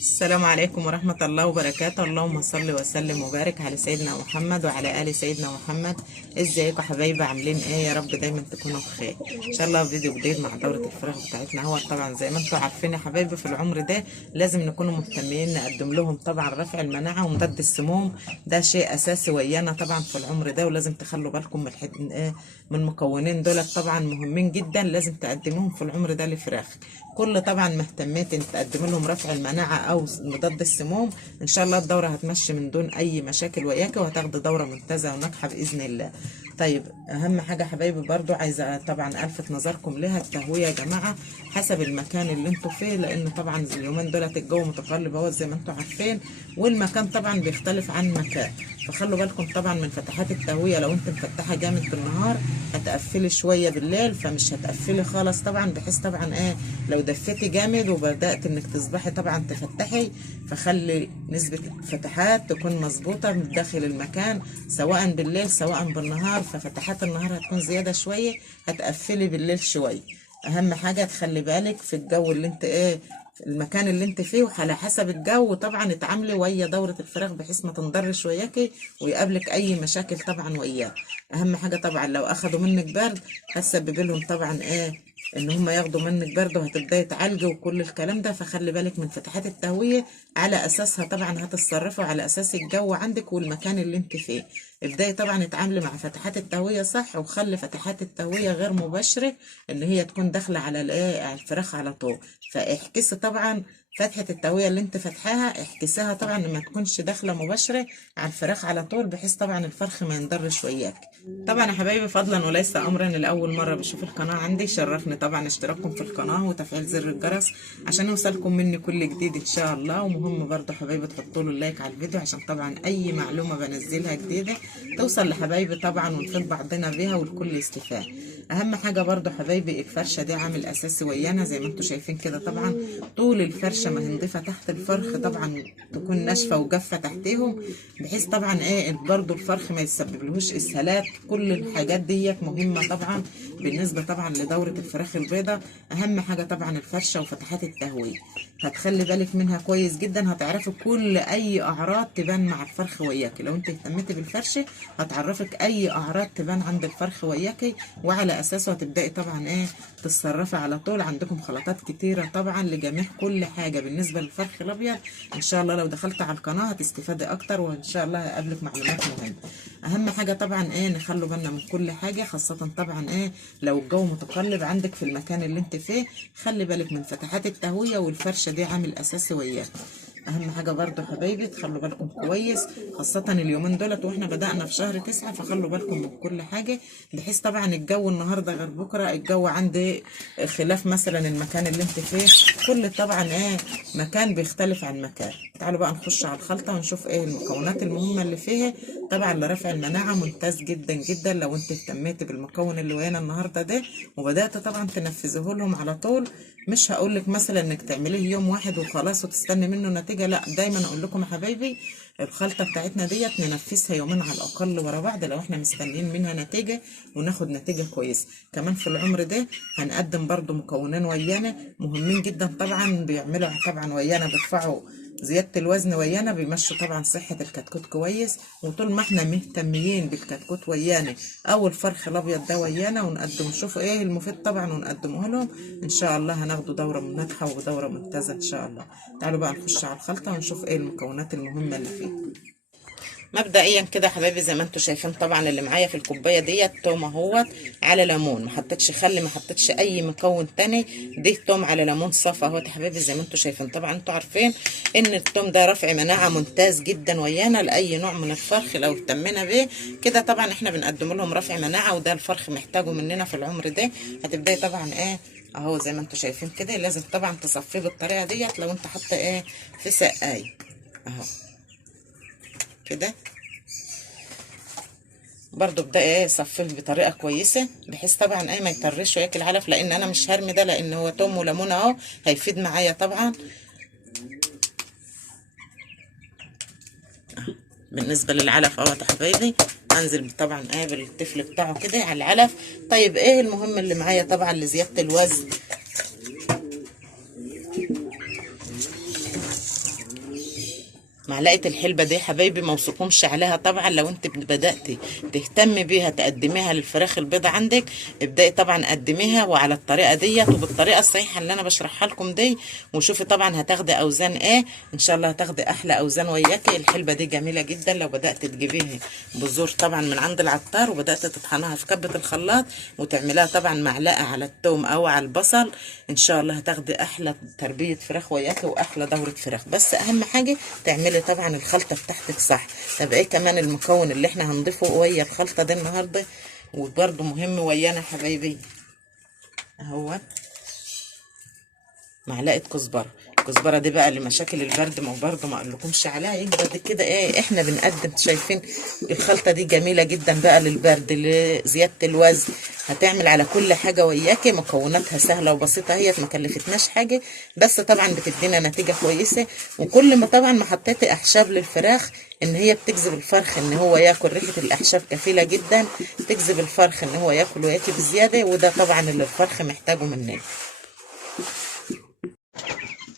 السلام عليكم ورحمة الله وبركاته. اللهم صل وسلم وبارك على سيدنا محمد وعلى آل سيدنا محمد. ازيكم حبايبي؟ عاملين ايه؟ يا رب دايما تكونوا بخير ان شاء الله. فيديو جديد مع دورة الفراخ بتاعتنا. هو طبعا زي ما انتم عارفين يا حبايبي، في العمر ده لازم نكونوا مهتمين نقدم لهم طبعا رفع المناعة ومضاد السموم. ده شيء اساسي ويانا طبعا في العمر ده، ولازم تخلوا بالكم من من المكونين دول طبعا مهمين جدا، لازم تقدموهم في العمر ده لفراخ. كل طبعا ما اهتميت ان تقدم لهم رفع المناعه او مضاد السموم، ان شاء الله الدوره هتمشي من دون اي مشاكل وياكي، وهتاخدي دوره ممتازه وناجحه باذن الله. طيب اهم حاجه حبايبي برضو عايزه طبعا الفت نظركم لها التهويه يا جماعه، حسب المكان اللي انتوا فيه، لان طبعا اليومين دولت الجو متقلب اهو زي ما انتوا عارفين، والمكان طبعا بيختلف عن مكان. فخلوا بالكم طبعا من فتحات التهويه. لو انت مفتحه جامد بالنهار هتقفلي شويه بالليل، فمش هتقفلي خالص طبعا، بحيث طبعا لو دفيتي جامد وبدات انك تصبحي طبعا تفتحي، فخلي نسبه الفتحات تكون مظبوطه من داخل المكان، سواء بالليل سواء بالنهار. ففتحات النهار هتكون زياده شويه، هتقفلي بالليل شويه. اهم حاجه تخلي بالك في الجو اللي انت في المكان اللي انت فيه، وعلى حسب الجو طبعا اتعاملي ويا دورة الفراخ بحيث ما تنضرش وياكي ويقابلك اي مشاكل طبعا وياه. اهم حاجة طبعا لو اخدوا منك برد هتسبب لهم طبعا ان هم ياخدوا منك برد وهتبداي تعالجي وكل الكلام ده. فخلي بالك من فتحات التهوية، على اساسها طبعا هتتصرفوا، على اساس الجو عندك والمكان اللي انت فيه. ابداي طبعا اتعاملي مع فتحات التهوية صح، وخلي فتحات التهوية غير مباشرة، ان هي تكون داخلة على على الفراخ على طول. فاحكسي طبعا فتحة التهوية اللي انت فاتحاها، احكسها طبعا ما تكونش داخلة مباشرة على الفراخ على طول، بحيث طبعا الفرخ ما ينضرش وياك. طبعا يا حبايبي فضلا وليس امرا، لاول مرة بشوف القناة عندي شرفني طبعا اشتراككم في القناة وتفعيل زر الجرس عشان يوصلكم مني كل جديد ان شاء الله. ومهم برضه حبايبي تحطوا له اللايك على الفيديو، عشان طبعا اي معلومة بنزلها جديدة توصل لحبايبي طبعا، ونفيد بعضنا بيها والكل يستفاد. اهم حاجة برضه حبايبي الفرشة دي عامل اساسي ويانا زي ما انتم شايفين كده طبعا. طول الفرشه ما هنضيفها تحت الفرخ طبعا تكون ناشفه وجافه تحتهم، بحيث طبعا برضو الفرخ ما يسببلهوش اسهالات. كل الحاجات ديت مهمه طبعا بالنسبه طبعا لدوره الفراخ البيضاء. اهم حاجه طبعا الفرشه وفتحات التهويه، هتخلي بالك منها كويس جدا، هتعرفي كل اي اعراض تبان مع الفرخ وياكي. لو انت اهتمتي بالفرشه هتعرفك اي اعراض تبان عند الفرخ وياكي، وعلى اساسه هتبداي طبعا تتصرفي على طول. عندكم خلطات كتيره طبعا لجميع كل حاجه بالنسبه للفرخ الابيض. ان شاء الله لو دخلت على القناه هتستفادي اكتر، وان شاء الله هقابلك معلومات مهمه. اهم حاجه طبعا نخلوا بالنا من كل حاجه، خاصه طبعا لو الجو متقلب عندك في المكان اللي انت فيه، خلي بالك من فتحات التهويه، والفرشه دي عامل اساسي وياك. اهم حاجه برضو حبايبي تخلوا بالكم كويس، خاصه اليومين دولت واحنا بدأنا في شهر 9، فخلوا بالكم من كل حاجه، بحيث طبعا الجو النهارده غير بكره. الجو عندي خلاف مثلا المكان اللي انت فيه، كل طبعا مكان بيختلف عن مكان. تعالوا بقى نخش على الخلطه ونشوف المكونات المهمه اللي فيها. طبعا لرفع المناعه ممتاز جدا جدا لو انت اهتميتي بالمكون اللي ويانا النهارده ده، وبدات طبعا تنفذيه لهم على طول. مش هقول لك مثلا انك تعمليه يوم واحد وخلاص وتستني منه نتيجه، لا، دايما اقول لكم يا حبايبي الخلطه بتاعتنا ديت ننفذها يومين على الاقل ورا بعض لو احنا مستنيين منها نتيجه وناخد نتيجه كويسه. كمان في العمر ده هنقدم برضو مكونين ويانا مهمين جدا طبعا، بيعملوا طبعا ويانا بيرفعوا زيادة الوزن ويانا، بيمشوا طبعا صحة الكتكوت كويس. وطول ما احنا مهتميين بالكتكوت ويانا او الفرخ الابيض ده ويانا ونقدم نشوف المفيد طبعا ونقدمه لهم، ان شاء الله هناخدوا دورة ناجحة ودورة ممتازة ان شاء الله. تعالوا بقى نخش على الخلطة ونشوف المكونات المهمة اللي فيها. مبدئيا كده حبايبي زي ما انتم شايفين طبعا اللي معايا في الكوبايه ديت توم اهوت على ليمون، ما حطيتش خل، ما حطيتش اي مكون تاني، دي توم على ليمون صفا اهوت يا حبايبي زي ما انتم شايفين. طبعا انتم عارفين ان التوم ده رافع مناعه ممتاز جدا ويانا لاي نوع من الفرخ لو اهتمينا بيه كده. طبعا احنا بنقدم لهم رافع مناعه، وده الفرخ محتاجه مننا في العمر ده. هتبداي طبعا اهو زي ما انتم شايفين كده، لازم طبعا تصفيه بالطريقه ديت لو انت حاطه في سقايه اهو كده. برضو ابدأ صفيه بطريقه كويسه، بحيث طبعا ما يطرش وياكل علف، لان انا مش هرمي ده، لان هو توم وليمون اهو هيفيد معايا طبعا. بالنسبه للعلف اهو يا حبايبي هنزل طبعا بالطفل بتاعه كده على العلف. طيب المهم اللي معايا طبعا لزياده الوزن، معلقه الحلبه دي حبايبي موثوقهمش عليها طبعا. لو انت بداتي تهتمي بيها تقدميها للفراخ البيضة عندك، ابداي طبعا قدميها وعلى الطريقه ديت وبالطريقه الصحيحه اللي انا بشرحها لكم دي، وشوفي طبعا هتاخدي اوزان ايه. ان شاء الله هتاخدي احلى اوزان وياكي. الحلبه دي جميله جدا لو بدات تجيبيها بذور طبعا من عند العطار وبدات تطحنيها في كبه الخلاط وتعمليها طبعا معلقه على الثوم او على البصل، ان شاء الله هتاخدي احلى تربيه فراخ وياكي واحلى دوره فراخ. بس اهم حاجه تعملي طبعا الخلطه بتاعتك صح. طب ايه كمان المكون اللي احنا هنضيفه ويا الخلطه دي النهارده وبرده مهم ويانا حبايبي؟ اهو معلقه كزبره. الكزبره دي بقى لمشاكل البرد، ما برضه ما اقولكمش عليها، يبقى دي كده ايه احنا بنقدم. شايفين الخلطه دي جميله جدا بقى للبرد لزياده الوزن، هتعمل على كل حاجه وياكي. مكوناتها سهله وبسيطه، هي ما كلفتناش حاجه، بس طبعا بتدينا نتيجه كويسه. وكل ما طبعا ما حطيتي اعشاب للفراخ ان هي بتجذب الفرخ ان هو ياكل، ريحه الاعشاب كفيله جدا تجذب الفرخ ان هو ياكل وياكي بزياده، وده طبعا اللي الفرخ محتاجه مننا.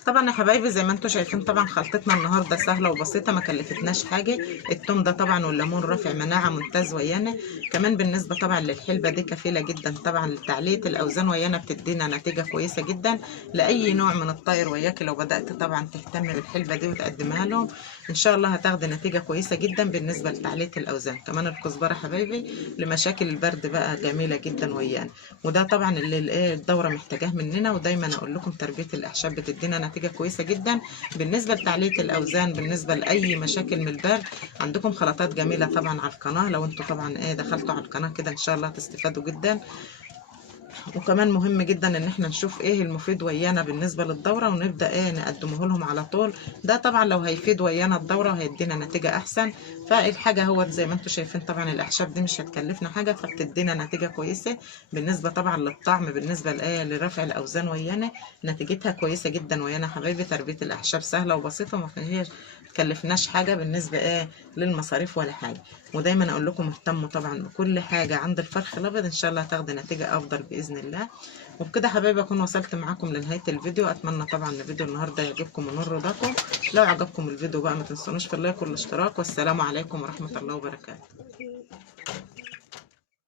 طبعا يا حبايبي زي ما انتم شايفين طبعا خلطتنا النهارده سهله وبسيطه ما كلفتناش حاجه. التوم ده طبعا والليمون رافع مناعه ممتاز ويانا. كمان بالنسبه طبعا للحلبه دي كفيله جدا طبعا لتعليه الاوزان ويانا، بتدينا نتيجه كويسه جدا لاي نوع من الطائر وياكي. لو بدات طبعا تهتمي بالحلبه دي وتقدمها لهم ان شاء الله هتاخدي نتيجه كويسه جدا بالنسبه لتعليه الاوزان. كمان الكزبره حبايبي لمشاكل البرد بقى جميله جدا ويانا، وده طبعا اللي الدوره محتاجاه مننا. ودايما اقول لكم تربيه الاعشاب بتدينا نتيجه كويسه جدا بالنسبه لتعليه الاوزان. بالنسبه لاي مشاكل من البرد عندكم خلطات جميله طبعا على القناه، لو انتوا طبعا دخلتوا على القناه كده ان شاء الله هتستفادوا جدا. وكمان مهم جدا ان احنا نشوف ايه المفيد ويانا بالنسبه للدوره ونبدا نقدمه لهم على طول. ده طبعا لو هيفيد ويانا الدوره وهيدينا نتيجه احسن. فالحاجه هو زي ما انتم شايفين طبعا الاعشاب دي مش هتكلفنا حاجه فبتدينا نتيجه كويسه بالنسبه طبعا للطعم. بالنسبه لرفع الاوزان ويانا نتيجتها كويسه جدا ويانا حبايبي. تربيه الاعشاب سهله وبسيطه وما هي تكلفناش حاجه بالنسبه للمصاريف ولا حاجه. ودايما اقول لكم اهتموا طبعا بكل حاجه عند الفرخ الابيض ان شاء الله هتاخدي نتيجه افضل باذن الله. وبكده حبايبي اكون وصلت معاكم لنهايه الفيديو. اتمنى طبعا ان فيديو النهارده يعجبكم ونور رضاكم. لو عجبكم الفيديو بقى ما تنسونوش في اللايك والاشتراك. والسلام عليكم ورحمه الله وبركاته.